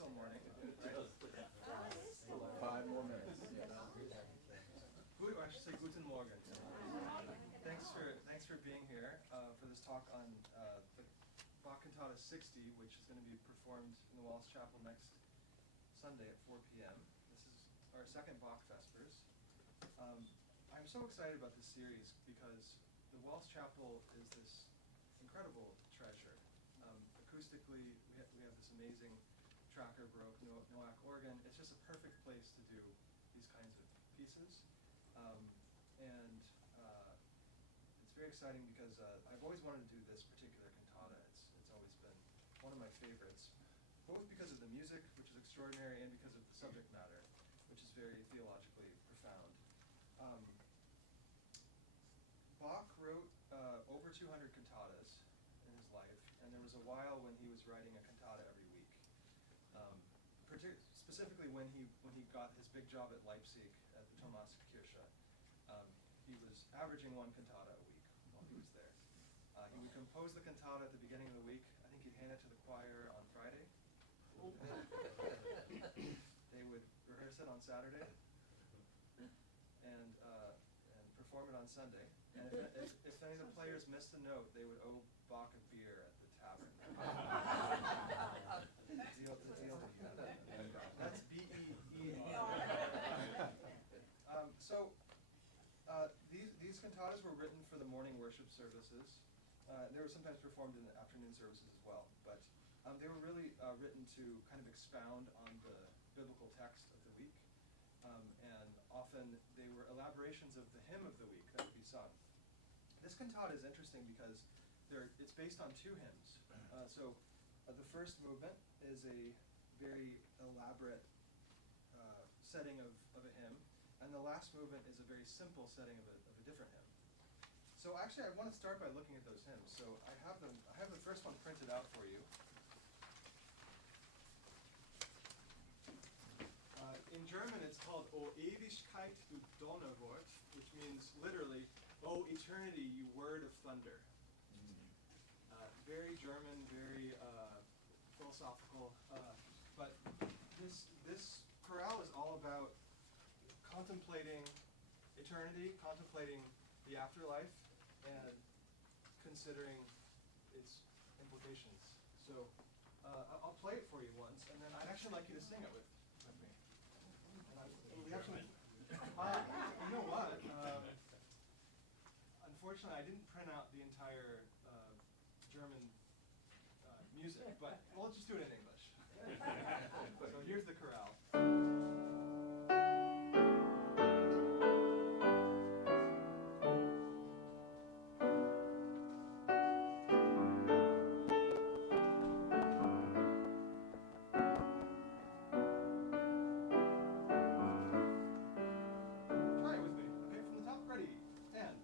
till morning, right? 5 more minutes. Yes. Or I should say Guten Morgen. Thanks for being here for this talk on the Bach Cantata 60, which is going to be performed in the Walls Chapel next Sunday at 4 p.m. This is our second Bach Vespers. I'm so excited about this series because the Walls Chapel is this incredible treasure. Acoustically, we have this amazing Tracker Baroque Noack organ. It's just a perfect place to do these kinds of pieces. It's very exciting because I've always wanted to do this particular cantata. It's always been one of my favorites, both because of the music, which is extraordinary, and because of the subject matter, which is very theologically profound. Bach wrote over 200 cantatas in his life, and there was a while when he was writing a cantata every week. Specifically when he got his big job at Leipzig at the Thomaskirche, he was averaging one cantata a week while he was there. He would compose the cantata at the beginning of the week. I think he'd hand it to the choir on Friday. They would rehearse it on Saturday and perform it on Sunday. And if any of the players missed a note, they would owe Bach a beer at the tavern. That's B-E-E. These cantatas were written for the morning worship services. They were sometimes performed in the afternoon services as well, but they were really written to kind of expound on the biblical text of the week, and often they were elaborations of the hymn of the week that would be sung. This cantata is interesting because it's based on two hymns. The first movement is a very elaborate setting of a hymn, and the last movement is a very simple setting of a different hymn. So actually, I want to start by looking at those hymns. So I have the first one printed out for you. In German, it's called O Ewigkeit, du Donnerwort, which means literally, O eternity, you word of thunder. Very German, very philosophical, but this chorale is all about contemplating eternity, contemplating the afterlife, and considering its implications. So I'll play it for you once, and then I'd actually like you to sing it with me. We actually, you know what? Unfortunately, I didn't print out the entire German music, but we'll just do it in English. So here's the chorale. Try it with me, okay? From the top, ready, and.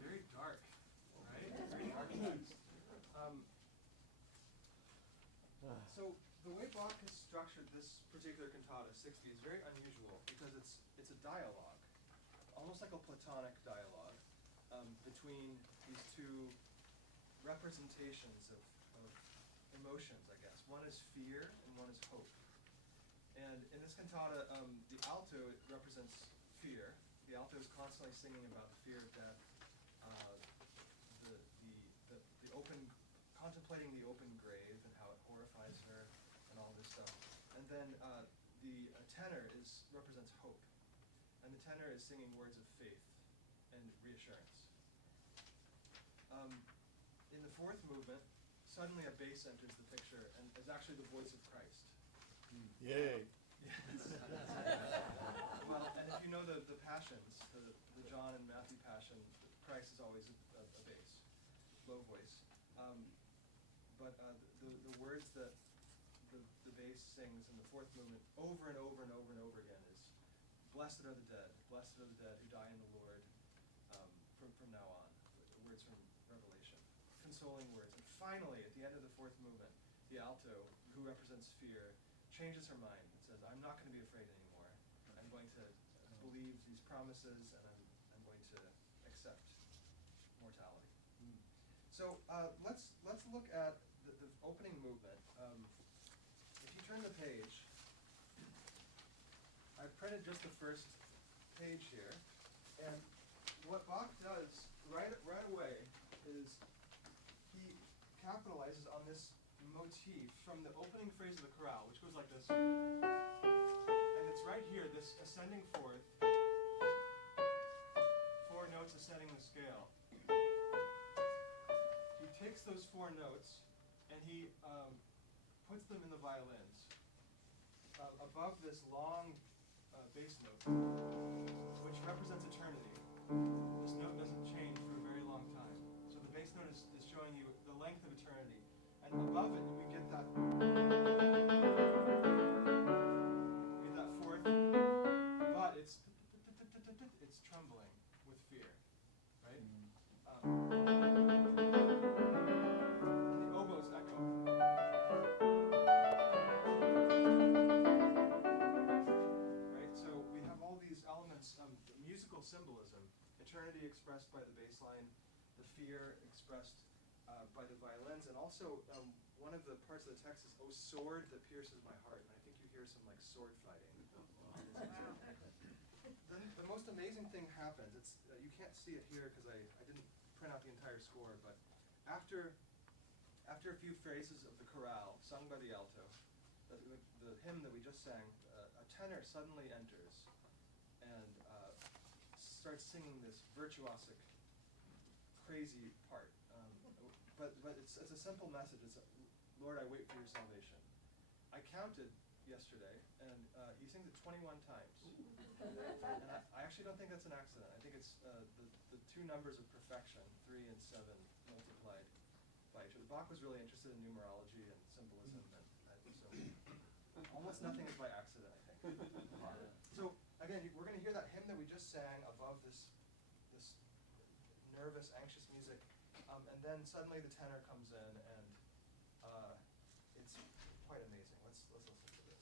Very dark, right? Very dark text. So the way Bach has structured this particular cantata, 60, is very unusual because it's a dialogue, almost like a Platonic dialogue, between these two representations of emotions, I guess. One is fear and one is hope. And in this cantata, the alto represents fear. The alto is constantly singing about the fear of death, the open, contemplating the open grave and how it horrifies her, and all this stuff. And then the tenor represents hope, and the tenor is singing words of faith and reassurance. In the fourth movement, suddenly a bass enters the picture and is actually the voice of Christ. Yay. Yes. Well, and if you know the Passions, the John and Matthew Passion, Christ is always a bass, low voice. But the words that the bass sings in the fourth movement over and over and over and over again is, "Blessed are the dead who die in the Lord from now on." The words from Revelation, consoling words. And finally, at the end of the fourth movement, the alto, who represents fear, changes her mind and says, "I'm not going to be afraid anymore. I'm going to believe these promises, and I'm going to accept mortality." So let's look at the opening movement. If you turn the page, I've printed just the first page here, and what Bach does right away is he capitalizes on this motif from the opening phrase of the chorale, which goes like this, and it's right here, this ascending fourth, 4 notes ascending the scale. He takes those 4 notes and he puts them in the violins above this long bass note, which represents eternity. This note doesn't change for a very long time. So the bass note is showing you the length of eternity. And above it, we get that fourth, but it's trembling with fear, right? And the oboes echo. Right? So we have all these elements of musical symbolism: eternity expressed by the bass line, the fear expressed by the violins, and also one of the parts of the text is, "O sword that pierces my heart," and I think you hear some like sword fighting. Then the most amazing thing happens. It's you can't see it here because I didn't print out the entire score, but after a few phrases of the chorale sung by the alto, the hymn that we just sang, a tenor suddenly enters and starts singing this virtuosic, crazy part. But it's a simple message. It's, "Lord, I wait for your salvation." I counted yesterday, and he sings it 21 times. And I actually don't think that's an accident. I think it's the 2 numbers of perfection, 3 and 7, multiplied by each other. Bach was really interested in numerology and symbolism, and so almost nothing is by accident, I think. So again, we're going to hear that hymn that we just sang above this nervous, anxious music, and then suddenly the tenor comes in, and it's quite amazing. Let's listen to this.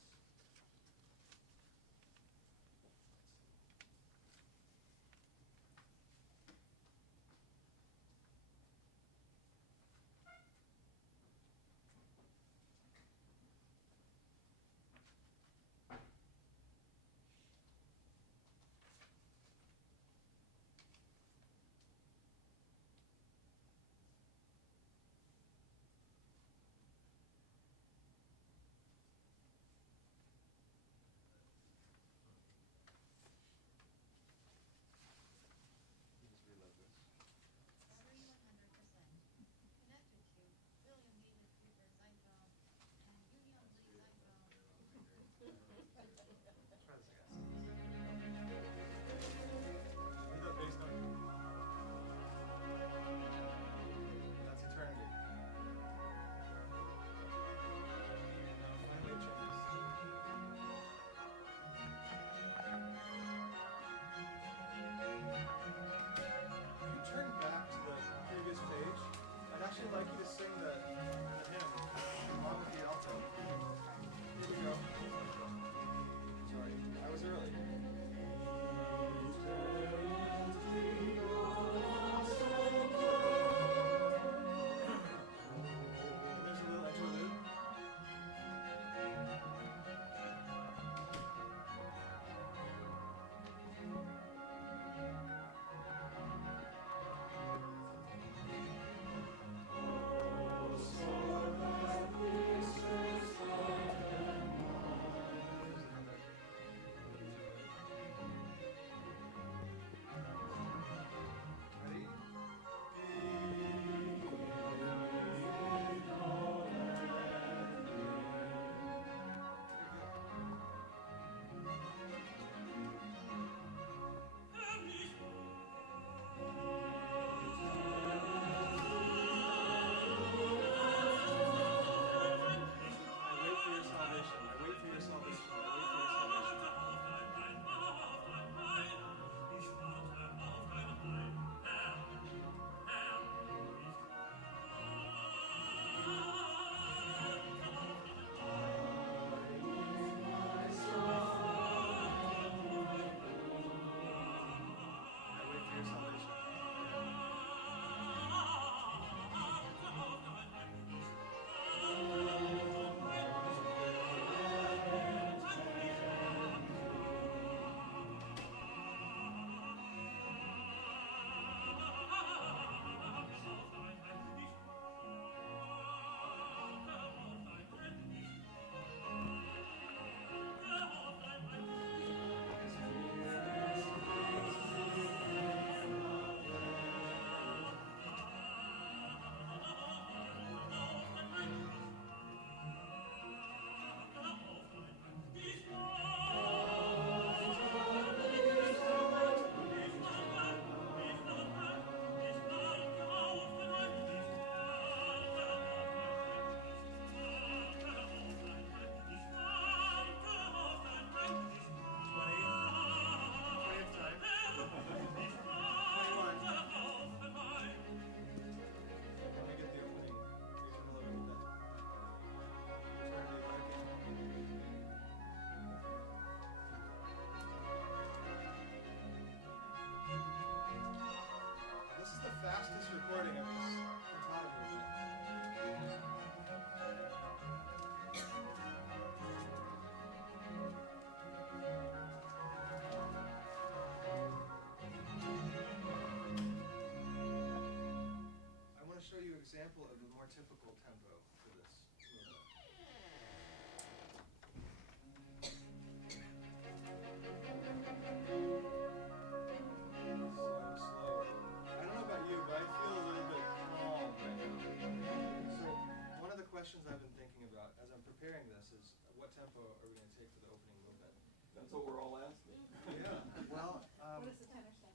preparing this is what tempo are we going to take for the opening movement? That's what we're all asking. Yeah. Well, What does the tenor say?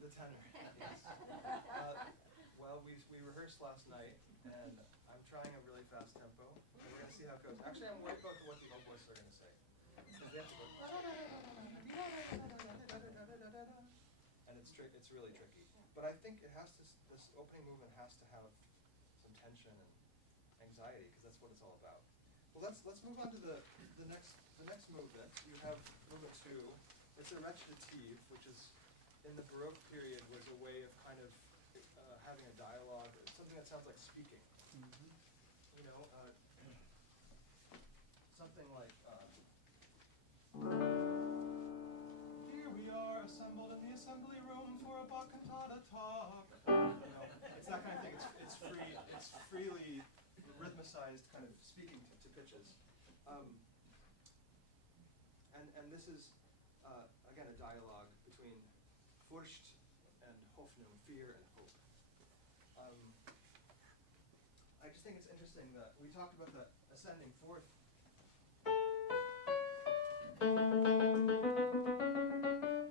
the tenor. Yes. Well, we rehearsed last night, and I'm trying a really fast tempo, and we're going to see how it goes. Actually, I'm worried about what the oboists are going to say. Because they have to go, and it's really tricky. But I think it has to, this opening movement has to have some tension and anxiety, because that's what it's all about. Well, let's move on to the next movement. You have movement 2. It's a recitative, which is in the Baroque period was a way of kind of having a dialogue, something that sounds like speaking. Mm-hmm. You know, something like, here we are assembled in the assembly room for a Bach cantata talk. You know, it's that kind of thing. It's freely rhythmicized kind of speaking to pitches. And this is, again, a dialogue between Furcht and Hoffnung, fear and hope. I just think it's interesting that we talked about the ascending fourth.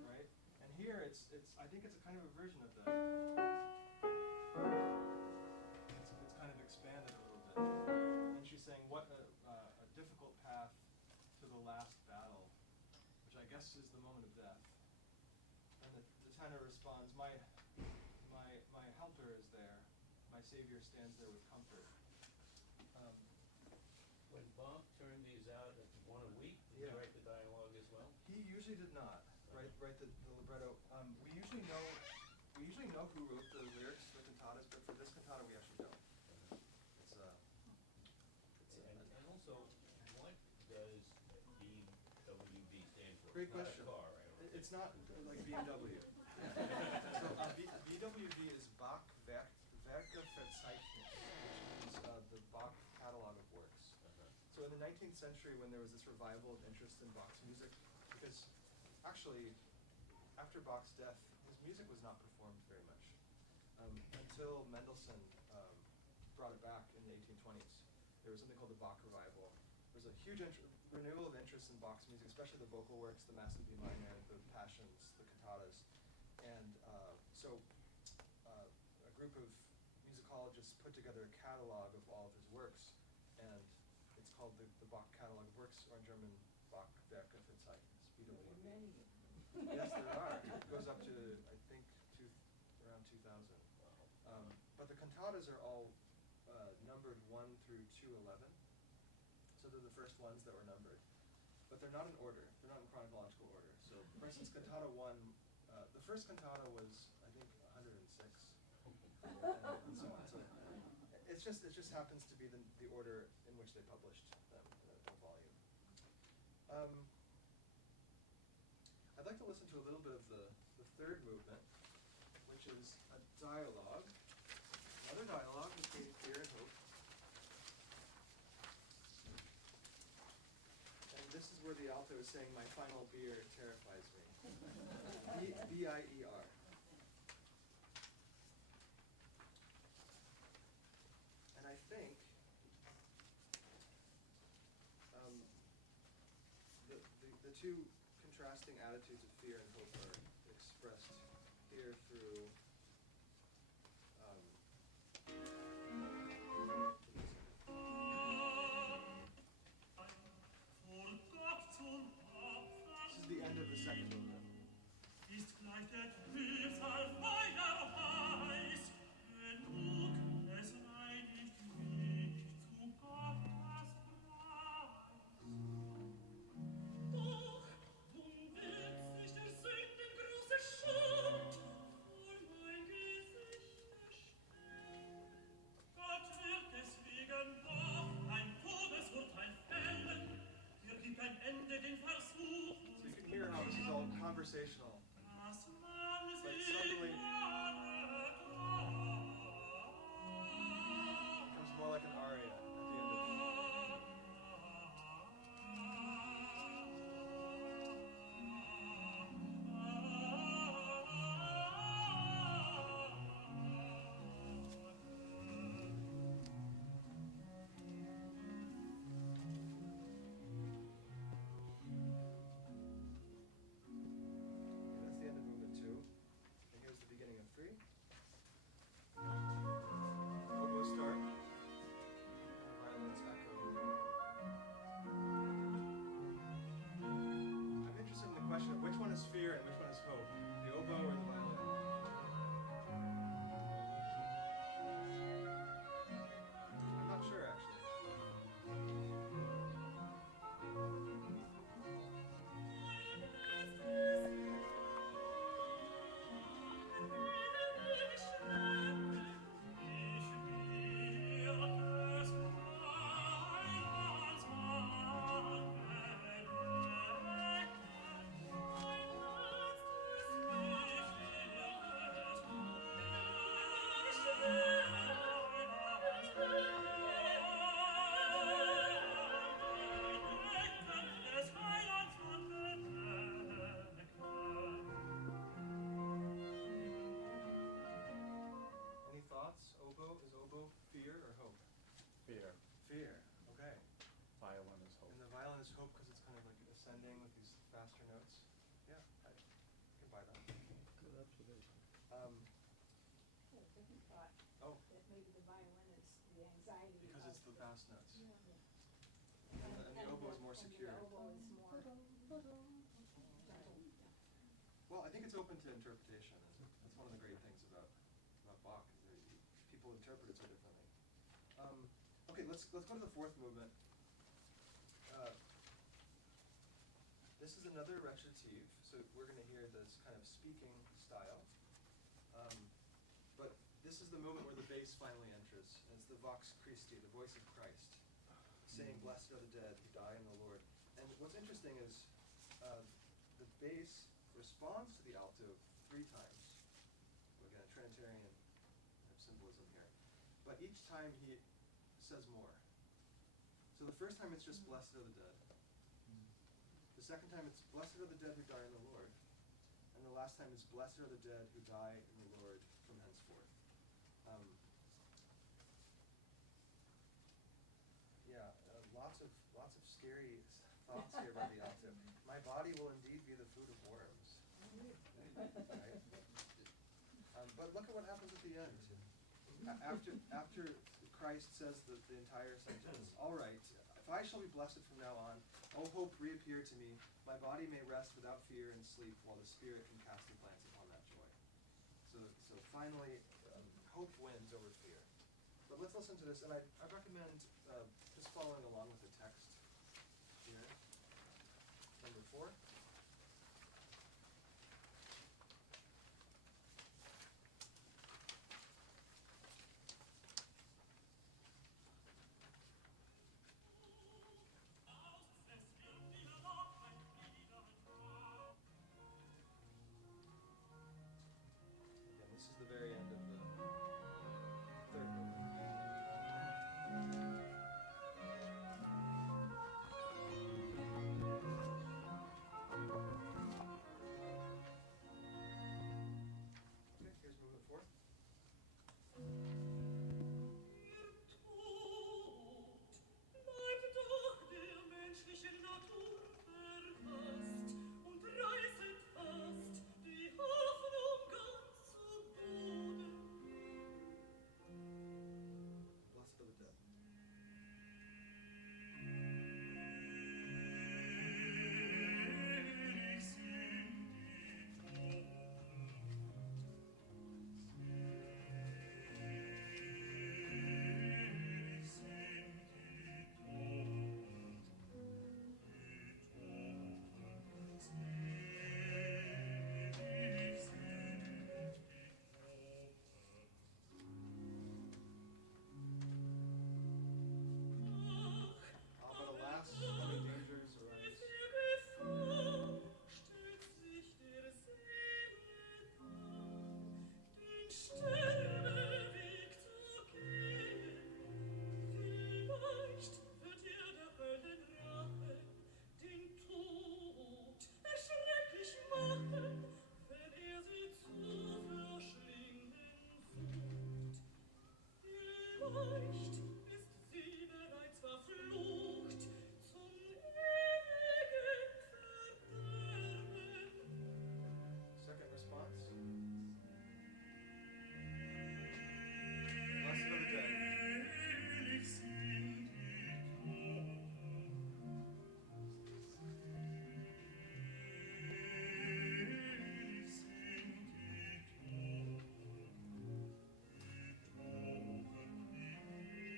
Right? And here I think it's a kind of a version of that. It's kind of expanded a little bit. And she's saying, what a difficult path to the last battle, which I guess is the moment of death. And the tenor responds, my helper is there, my savior stands there with comfort. When Bach turned these out at one a week, did Yeah. you write the dialogue as well? He usually did not write the libretto. We usually know who wrote the lyrics for cantatas, but for this cantata we actually don't. It's And also, what does BWV stand for? Great It's not question. a car, right? It's not like BMW. So BWV is Bach Werke Verzeichnis, which means the Bach catalog of works. So in the 19th century, when there was this revival of interest in Bach's music, because actually, after Bach's death, his music was not performed very much until Mendelssohn brought it back in the 1820s. There was something called the Bach revival. There was a huge renewal of interest in Bach's music, especially the vocal works, the Mass in B minor, the Passions, the cantatas, and so a group of musicologists put together a catalog of all of his works, and it's called the Bach Catalog of Works, or in German, Bach Werke Verzeichnis, BWV. Yes, there are. It goes up to, I think, around 2000. But the cantatas are all numbered 1 through 211. So they're the first ones that were numbered. But they're not in order. They're not in chronological order. So, for instance, cantata 1, the first cantata was, I think, 106. And so on. So it just happens to be the order in which they published them in a volume. I'd like to listen to a little bit of the third movement, which is a dialogue, another dialogue between fear and hope. And this is where the alto is saying, my final beer terrifies me. B-I-E-R. And I think the two contrasting attitudes of fear and hope are expressed here through this is the end of the second movement. Ist gleich der Trübsal Feuer heiß, genug, es reinigt mich zu Gottes Preis. Doch, drum wird sich der Sünden große Schuld vor mein Gesicht erstellen. Gott wird deswegen doch ein Todesurteil fällen, gibt ein Ende den Versuch. So you can hear how this is all conversational. Das man But sich suddenly it becomes more like an aria at the end of Fear. Okay. Violin is hope. And the violin is hope because it's kind of like ascending with these faster notes. Yeah, I can buy that. Good observation. Had a different thought, Oh, that maybe the violin is the anxiety because of it's the the- fast notes. Yeah. And the oboe is more secure. And the oboe is more gentle. Well, I think it's open to interpretation, and that's one of the great things about Bach, is that people interpret it so differently. Okay, let's go to the fourth movement. This is another recitative, so we're going to hear this kind of speaking style. But this is the moment where the bass finally enters, and it's the Vox Christi, the voice of Christ, saying, "Blessed are the dead who die in the Lord." And what's interesting is the bass responds to the alto 3 times. Again, a Trinitarian symbolism here. But each time he says more. So the first time it's just "Blessed are the dead." The second time it's "Blessed are the dead who die in the Lord." And the last time is "Blessed are the dead who die in the Lord from henceforth." Lots of scary thoughts here by the alto. My body will indeed be the food of worms. Right? But look at what happens at the end. After Christ says the entire sentence, "All right, if I shall be blessed from now on, O hope, reappear to me. My body may rest without fear and sleep, while the spirit can cast a glance upon that joy." So finally, hope wins over fear. But let's listen to this, and I recommend just following along with the text here. Number 4. Again, this is the very end of the third movement. Okay, here's movement 4. Bleibt doch der menschlichen Natur verfasst und reißet fast die Hoffnung ganz zu Boden. Blessed are the dead. Selig sind die Toten. But alas, many dangers arise. Vielleicht ist sie bereits verflucht zum ewigen Verderben. Second response. Blessed are the dead. Selig sind die Toten. Selig sind die Toten, die Toten, die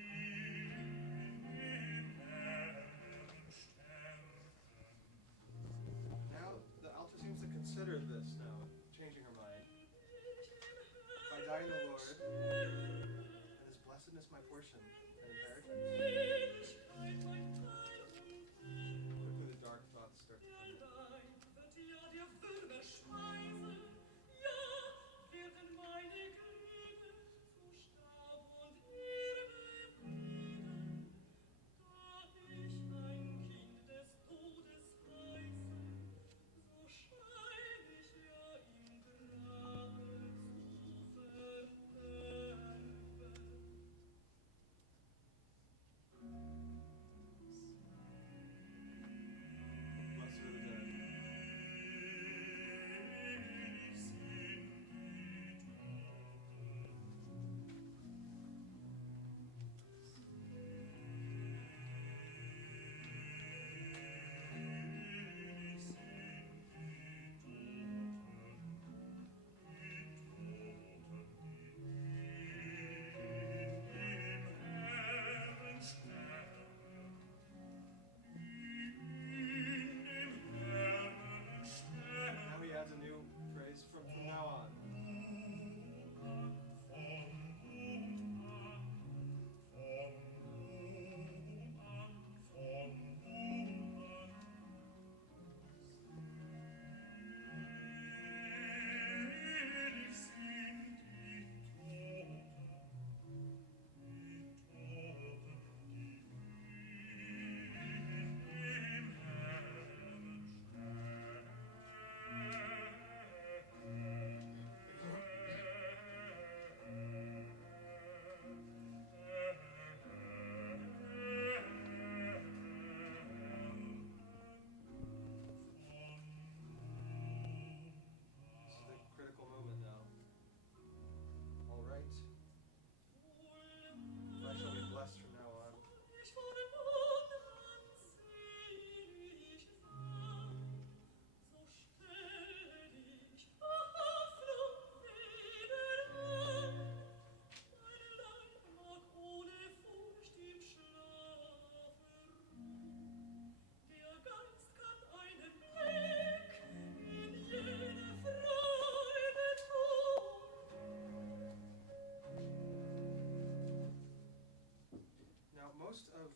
most of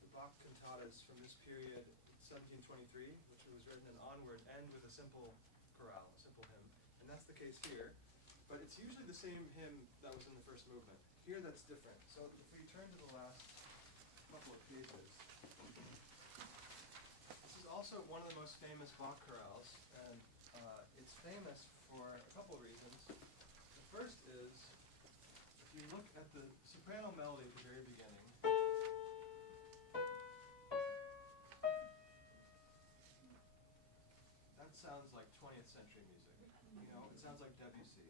the Bach cantatas from this period, 1723, which was written and onward, end with a simple chorale, a simple hymn. And that's the case here. But it's usually the same hymn that was in the first movement. Here that's different. So if we turn to the last couple of pages, this is also one of the most famous Bach chorales, and it's famous for a couple of reasons. The first is, if you look at the soprano melody at the very beginning, that sounds like 20th century music. You know, it sounds like Debussy.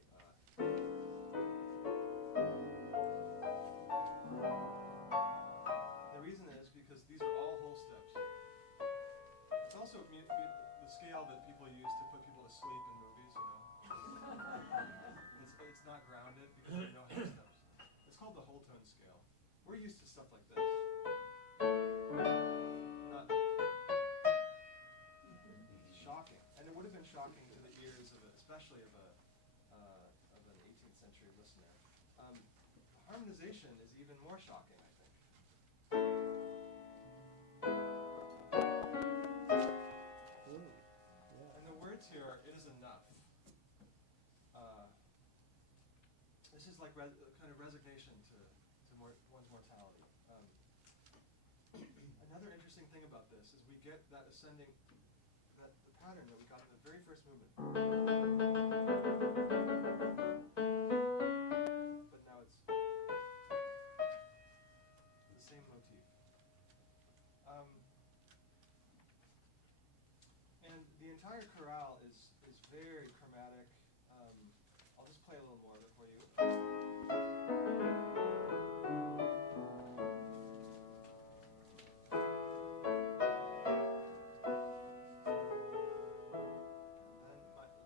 The reason is because these are all whole steps. It's also the scale that people use to put people to sleep in movies, you know. It's not grounded because there are no half steps. It's called the whole tone scale. We're used to stuff like this. Not shocking. And it would have been shocking to the ears of especially of an 18th century listener. Harmonization is even more shocking, I think. Ooh, yeah. And the words here are, "It is enough." This is like kind of resignation to one's mortality. Another interesting thing about this is we get that ascending, the pattern that we got in the very first movement. But now it's the same motif. And the entire chorale is very chromatic. I'll just play a little more of it for you.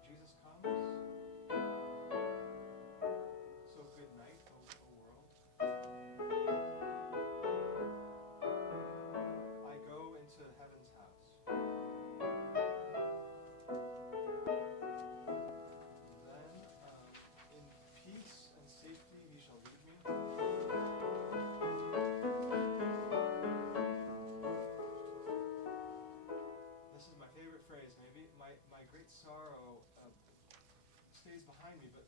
Jesus comes. So good night, O world. I go into heaven's house. Then, in peace and safety he shall lead me. This is my favorite phrase, maybe. My great sorrow stays behind me, but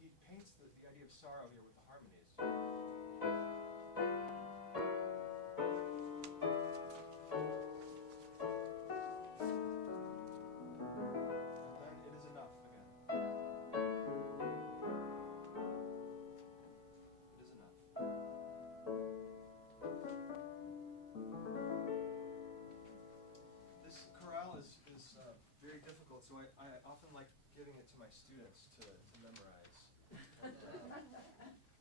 he paints the idea of sorrow here with the harmonies. And then it is enough again. It is enough. This chorale is very difficult, so I often like giving it to my students to memorize. And,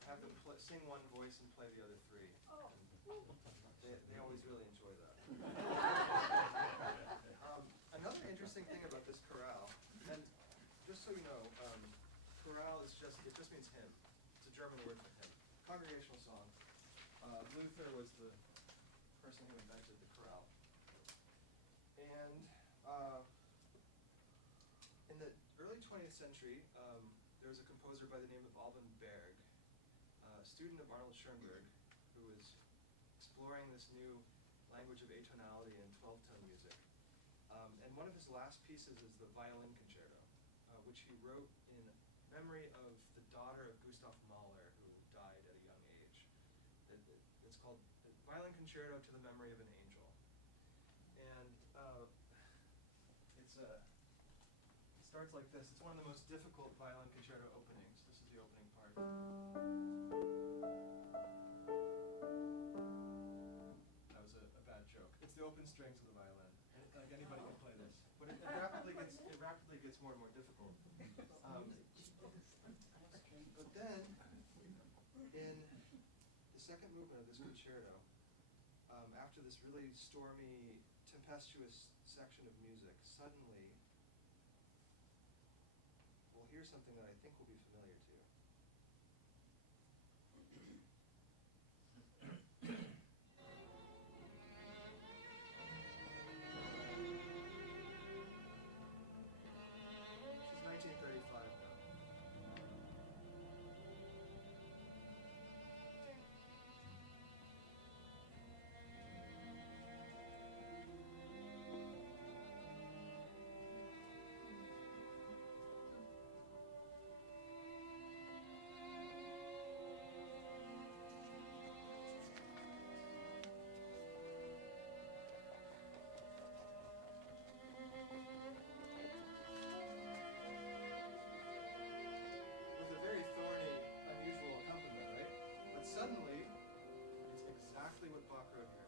have them sing one voice and play the other three. Oh. And they always really enjoy that. Another interesting thing about this chorale, and just so you know, chorale it just means hymn. It's a German word for hymn. Congregational song. Luther was the person who invented the chorale. And in the early 20th century, there was a composer by the name of Alban Berg, a student of Arnold Schoenberg, who was exploring this new language of atonality and 12-tone music. And one of his last pieces is the violin concerto, which he wrote in memory of the daughter of Gustav Mahler, who died at a young age. It's called the Violin Concerto to the Memory of an Angel. And it starts like this. It's one of the most difficult violin concerto openings. This is the opening part. That was a bad joke. It's the open strings of the violin. And like anybody can play this. But it rapidly gets more and more difficult. But then, in the second movement of this concerto, after this really stormy, tempestuous section of music, suddenly we'll hear something that I think will be familiar to you. This is 1935 now. Bach wrote here.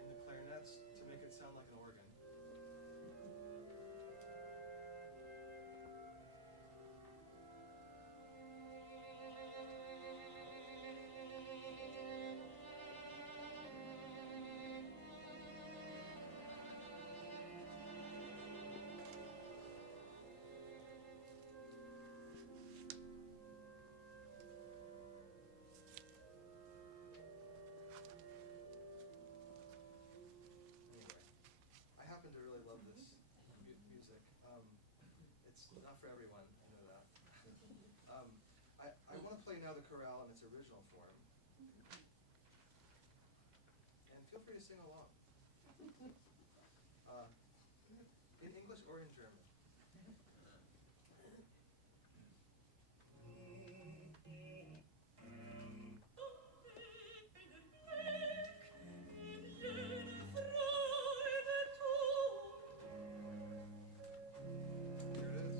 In the clarinets to make it sound like an organ. Anyway, I happen to really love this music. It's not for everyone, I know that. I want to play now the chorale in its original form. And feel free to sing along. In English or in German. Here it is.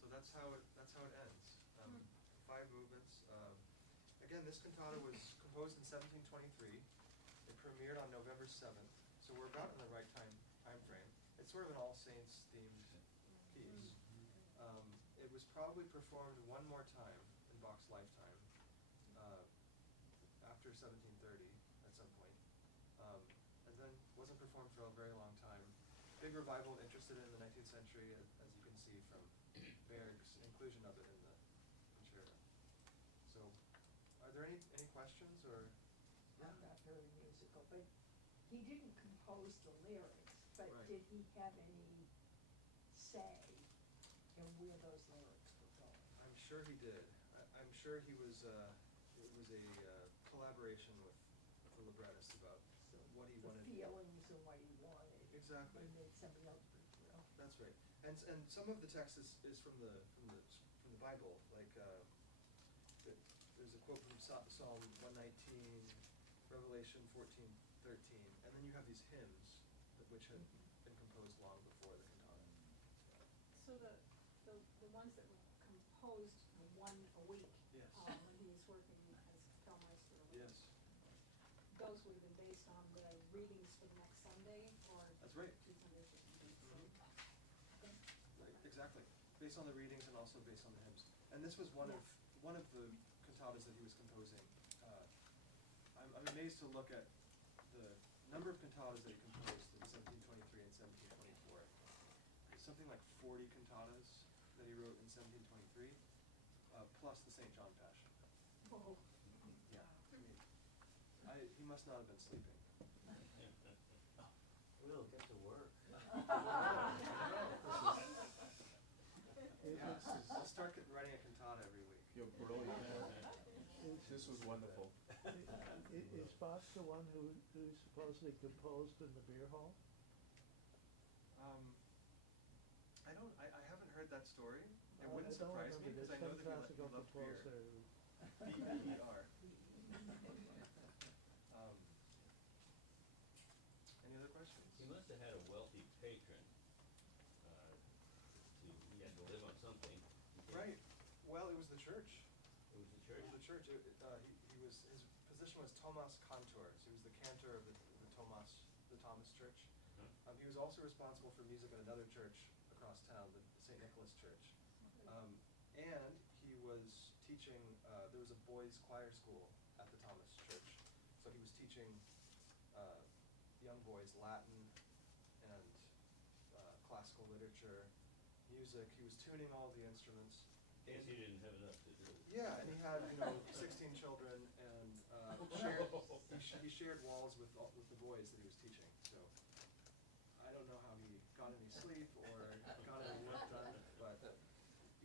So that's how it ends. 5 movements. Again, this cantata was composed in 1723. It premiered on November 7th, so we're about in the right time frame. It's sort of an All Saints themed piece. It was probably performed one more time in Bach's lifetime, after 1730 at some point, and then wasn't performed for a very long time. Big revival interested in the 19th century, as you can see from Berg's inclusion of it in the concerto. So, are there any questions or? I'm not very musical, but he didn't compose the lyrics, but Right. did he have any say in where those lyrics were going? I'm sure he did. I'm sure he was. It was a collaboration with the librettist about So what he the wanted. feelings and what he wanted. Exactly. And then somebody else would, That's right. And some of the text is from the Bible. Like there's a quote from Psalm 119, Revelation 14:13, and then you have these hymns which had been composed long before the cantata. So the ones that were composed the one a week, Yes. when he was working as Kapellmeister or whatever, Yes, those would have been based on the readings for the next Sunday, or? that's right. 200 Mhm. Right, exactly. Based on the readings and also based on the hymns. And this was one of the cantatas that he was composing. I'm amazed to look at the number of cantatas that he composed in 1723 and 1724. It's something like 40 cantatas that he wrote in 1723, plus the St. John Passion. Oh. Yeah. He must not have been sleeping. We'll get to work. Yeah, I'll start writing a cantata every week. You're brilliant. This was wonderful. Is Bach the one who supposedly composed in the beer hall? I haven't heard that story. It I wouldn't don't surprise me remember. because I There's know some that he classical loved beer. composer. B-E-E-R. Any other questions? He must have had a wealthy patron. He had to live on something. Right. Well, it was the church. It was the church. It was the church, his position was Thomas Cantor, so he was the cantor of the Thomas Church. He was also responsible for music at another church across town, the St. Nicholas Church. And he was teaching, there was a boys' choir school at the Thomas Church. So he was teaching young boys Latin and classical literature, music. He was tuning all the instruments. Guess he didn't have enough to do. Yeah, and he had 16 children, and he shared walls with the boys that he was teaching. So I don't know how he got any sleep or got any work done, but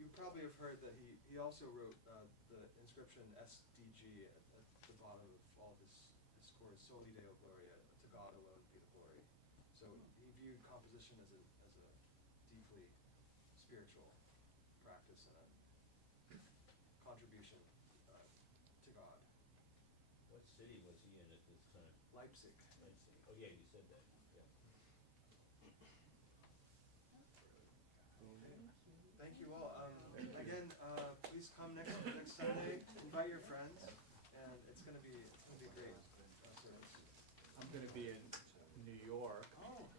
you probably have heard that he also wrote the inscription SDG at the bottom of all his scores, Soli Deo Gloria, to God alone be the glory. So he viewed composition as a deeply spiritual practice and a contribution to God. What city was he in at this time? Leipzig. Leipzig. Oh, yeah, you said that. Yeah. Thank you all. Again, please come next Sunday. Invite your friends, and it's gonna be a great service. I'm gonna be in New York,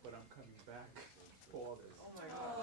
but I'm coming back for August. Oh my God.